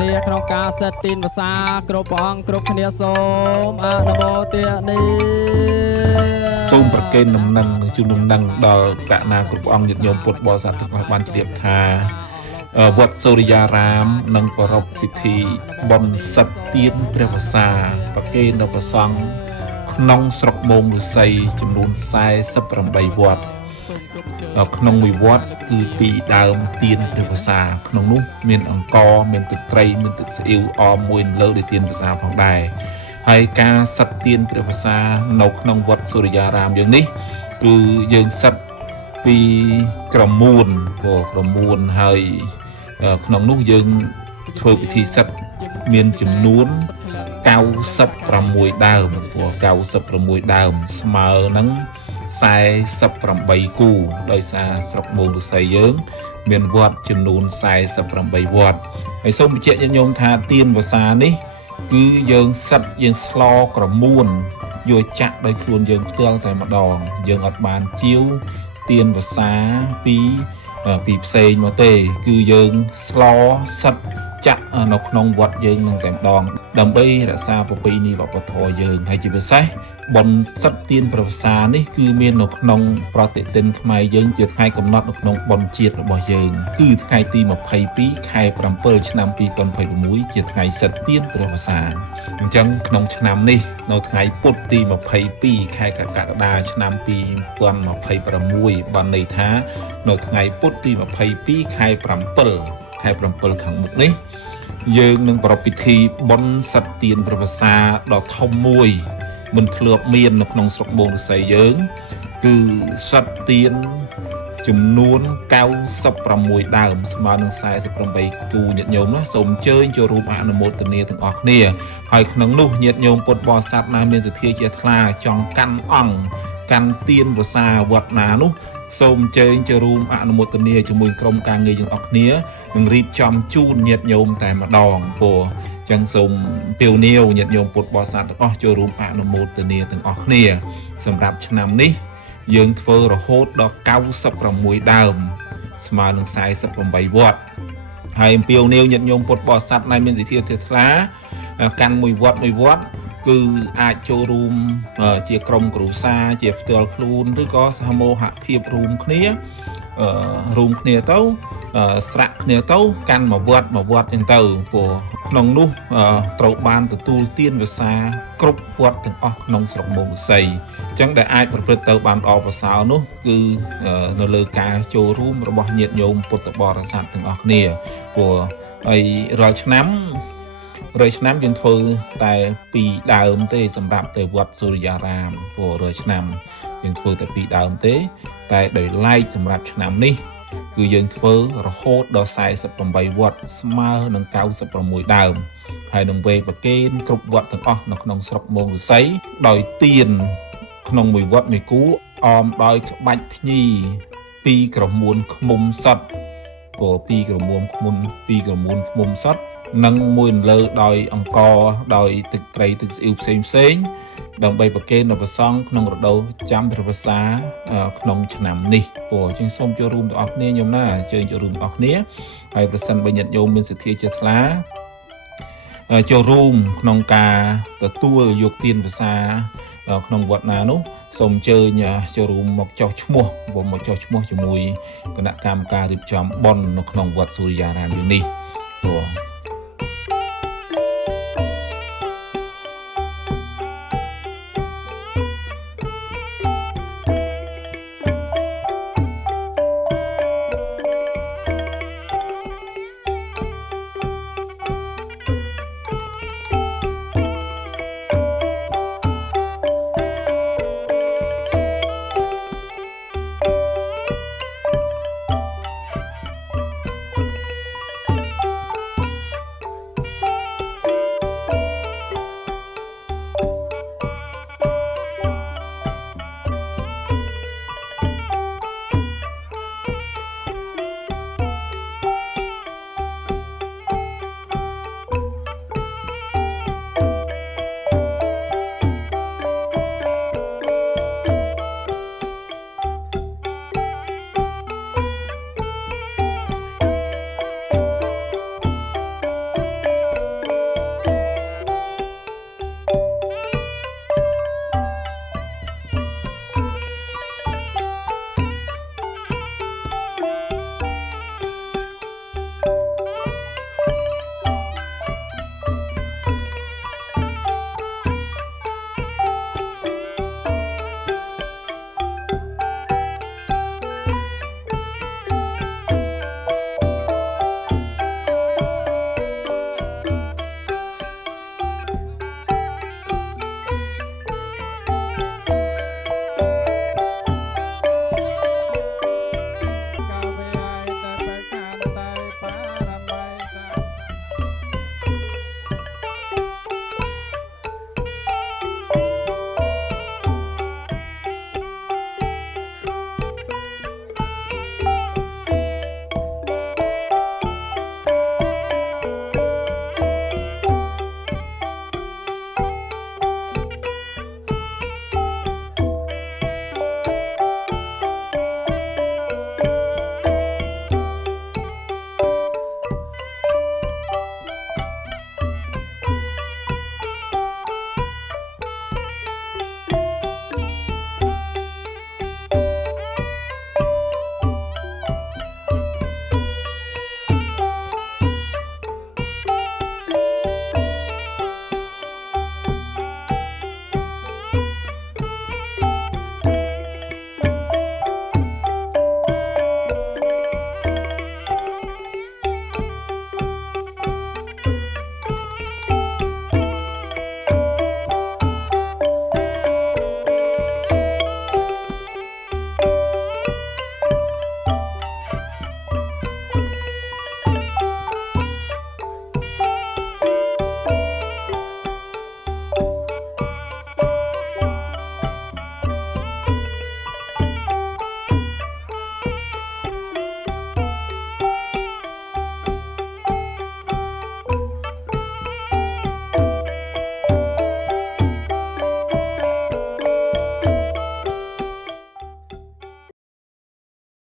នាក្នុងការសេតទីនភាសាគ្រប់ព្រះអង្គគ្រប់គ្នាសូមអនុមោទនាសូមប្រគេនដំណឹងនិងជូនដំណឹងដល់កណាគ្រប់អង្គញាតិញោមពុទ្ធបរិស័ទទាំងអស់បានជ្រាបថាវត្តសូរិយារាមនឹងប្រារព្ធពិធីបុណ្យសិទ្ធទានព្រះវស្សាប្រគេនដល់ព្រះសង្ឃក្នុងស្រុកមោងឫស្សីចំនួន48វត្តក្នុងមួយវត្តគឺពីដើមទានព្រះវស្សាក្នុងនោះមានអង្ករមានទឹកត្រីមានទឹកស្អ៊ីវអមមួយលើដោយទានព្រះវស្សាផងដែរហើយការសិទ្ធទានព្រះវស្សានៅក្នុងវត្តសូរិយារាមយើងនេះគឺយើងសិទ្ធពីក្រមួនហើយក្នុងនោះយើងធ្វើពិធីសិទ្ធមានចំនួន96ដើម96ដើមស្មើនឹង48គូដោយសារស្រុកមោងឫស្សីយើងមានវត្តចំនួន48វត្តហើយសូមបញ្ជាក់ញាតិញោមថាទានវស្សានេះគឺយើងសិទ្ធយើងស្លក្រមួនយកចាក់ដោយខ្លួនយើងផ្ទាល់តែម្ដងយើងអត់បានជាវទានវស្សាពីផ្សេងមកទេគឺយើងស្លសិទ្ធចាក់នៅក្នុងវត្តយើងនឹងតែម្ដងដើម្បីរក្សាប្រពៃណីវប្បធម៌យើងហើយជាពិសេសបុណ្យសិទ្ធទានព្រះវស្សានេះគឺមាននៅក្នុងប្រតិទិនខ្មែរយើងជាថ្ងៃកំណត់នៅក្នុងបុណ្យជាតិរបស់យើងគឺថ្ងៃទី22ខែ7ឆ្នាំ2026ជាថ្ងៃសិទ្ធទានព្រះវស្សាអញ្ចឹងក្នុងឆ្នាំនេះនៅថ្ងៃពុធទី22ខែកក្កដាឆ្នាំ2026បានន័យថានៅថ្ងៃពុធទី22ខែ7ខាងមុខនេះយើងនឹងប្រារព្ធពិធីបុណ្យសិទ្ធទានព្រះវស្សាដ៏ធំមួយមិនធ្លាប់មាននៅក្នុងស្រុកមោងឫស្សីយើងគឺសិទ្ធទានចំនួន96ដើមស្មើនឹង48គូញាតិញោមណាសូមអញ្ជើញចូលរួមអនុមោទនាទាំងអស់គ្នាហើយក្នុងនោះញាតិញោមពុទ្ធបរិស័ទណាមានសទ្ធាជ្រះថ្លាចង់កាន់អង្គកាន់ទានវស្សាវត្តណានោះសូមអញ្ជើញចូលរួមអនុមោទនាជាមួយក្រុមការងារទាំងអស់គ្នានឹងរៀបចំជូនញាតិញោមតែម្ដងព្រោះចឹងសូមពាវនាវញាតិញោមពុទ្ធបរិស័ទទាំងអស់ចូលរួមអនុមោទនាទាំងអស់គ្នាសម្រាប់ឆ្នាំនេះយើងធ្វើរហូតដល់96ដើមស្មើនឹង48វត្តហើយអំពាវនាវញាតិញោមពុទ្ធបរិស័ទដែលមានសទ្ធាជ្រះថ្លាកាន់មួយវត្តគឺអាចចូលរួមជាក្រុមគ្រួសារជាផ្ទាល់ខ្លួនឬក៏សហមោហភាពរួមគ្នាទៅស្រាក់គ្នាទៅកាន់មួយវត្តចឹងទៅព្រោះក្នុងនោះត្រូវបានទទួលទានវស្សាគ្រប់វត្តទាំងអស់ក្នុងស្រុកមោងឫស្សីអញ្ចឹងដែលអាចប្រព្រឹត្តទៅបានល្អប្រសើរនោះគឺនៅលើការចូលរួមរបស់ញាតិញោមពុទ្ធបរិស័ទទាំងអស់គ្នាព្រោះហើយរាល់ឆ្នាំយើងធ្វើតែពីដើមទេសម្រាប់ទៅវត្តសូរិយារាមព្រោះរាល់ឆ្នាំយើងធ្វើតែពីដើមទេតែដោយឡែកសម្រាប់ឆ្នាំនេះគឺយើងធ្វើរហូតដល់48វត្តស្មើនឹង96ដើមហើយនឹងវេប្រគេនគ្រប់វត្តទាំងអស់នៅក្នុងស្រុកមោងឫស្សីដោយទានក្នុងមួយវត្តមួយគូអមដោយក្បាច់ភ្ញីពីក្រមួនឃ្មុំសុទ្ធព្រោះពីក្រមួនឃ្មុំសុទ្ធនិងមួយលើដោយអង្ករដោយទឹកត្រីទឹកស្អ៊ីវផ្សេងដើម្បីប្រគេនដល់ព្រះសង្ឃក្នុងរដូវចាំព្រះវស្សាក្នុងឆ្នាំនេះព្រោះជាងសូមចូលរួមទាំងអស់គ្នាញោមណាអញ្ជើញចូលរួមទាំងអស់គ្នាហើយប្រសិនបើញាតិញោមមានសទ្ធាជ្រះថ្លាចូលរួមក្នុងការទទួលយកទានវស្សាក្នុងវត្តណានោះសូមអញ្ជើញចូលរួមមកចុះឈ្មោះជាមួយគណៈកម្មការរៀបចំបុណ្យនៅក្នុងវត្តសូរិយារាមនេះព្រោះ